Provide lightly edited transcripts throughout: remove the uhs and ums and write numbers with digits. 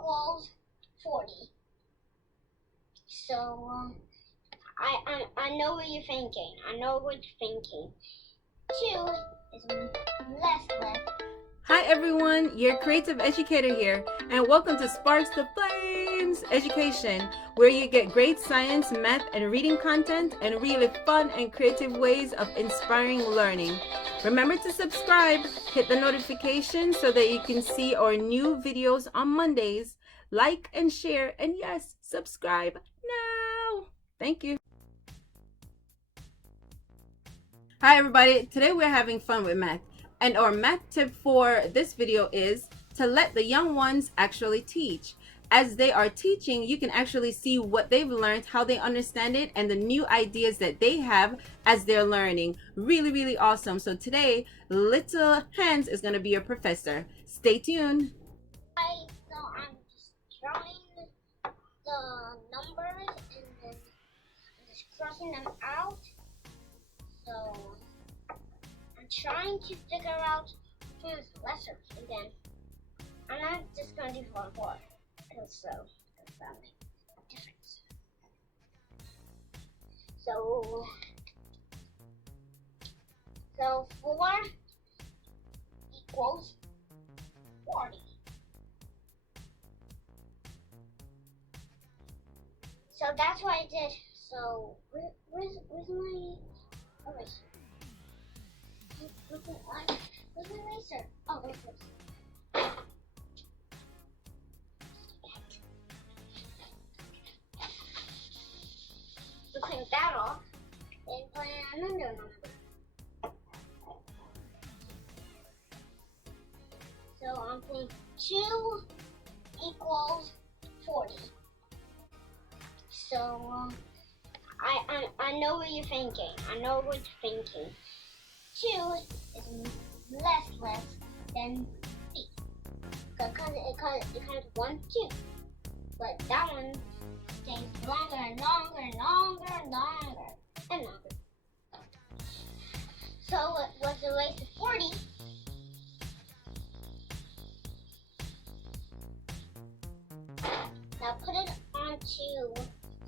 equals 40. So I know what you're thinking. I know what you're thinking. 2 is less. Hi everyone, your creative educator here, and welcome to Sparks the Flames Education, where you get great science, math, and reading content and really fun and creative ways of inspiring learning. Remember to subscribe, hit the notification so that you can see our new videos on Mondays. Like and share, and yes, subscribe now. Thank you. Hi everybody, today we're having fun with math. And our math tip for this video is to let the young ones actually teach. As they are teaching, you can actually see what they've learned, how they understand it, and the new ideas that they have as they're learning. Really, really awesome. So today, Little Hands is going to be your professor. Stay tuned. So I'm just drawing the numbers and then I'm just crossing them out. So I'm trying to figure out which one is lesser again. I'm not just going to do 4 and 4 because that makes a difference. So 4 equals 40. So that's what I did. So where's my eraser? Where's my eraser? Oh, there's this. So clean that off and put in another number. So I'm putting 2 equals 40. So I know what you're thinking. I know what you're thinking. 2 is less than 3. Because it comes 1, 2. But that one stays longer and longer and longer and longer and longer. So what's the raise to 40? Now put it onto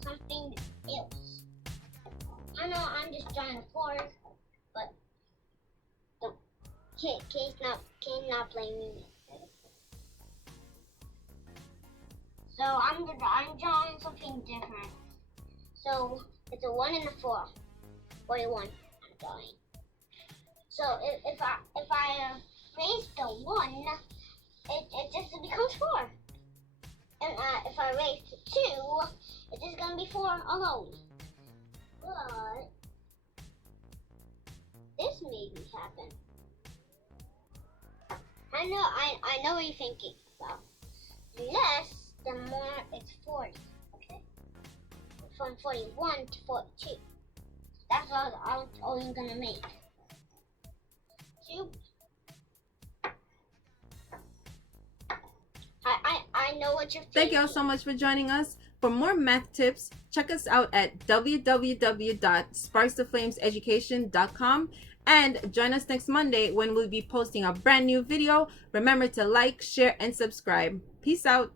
something else. I know I'm just drawing the floors, but Kay's not blaming me. So I'm drawing something different. So it's a 1 and a 4. 41 I'm drawing. So if I raise the 1, it just becomes 4. And if I raise to 2, it's just gonna be 4 alone. But this made me happen. I know what you're thinking. So less, the more it's 40. Okay. From 41 to 42. That's all you're gonna make. 2. I know what you're thinking. Thank you all so much for joining us. For more math tips, check us out at www.sparkstheflameseducation.com and join us next Monday when we'll be posting a brand new video. Remember to like, share, and subscribe. Peace out.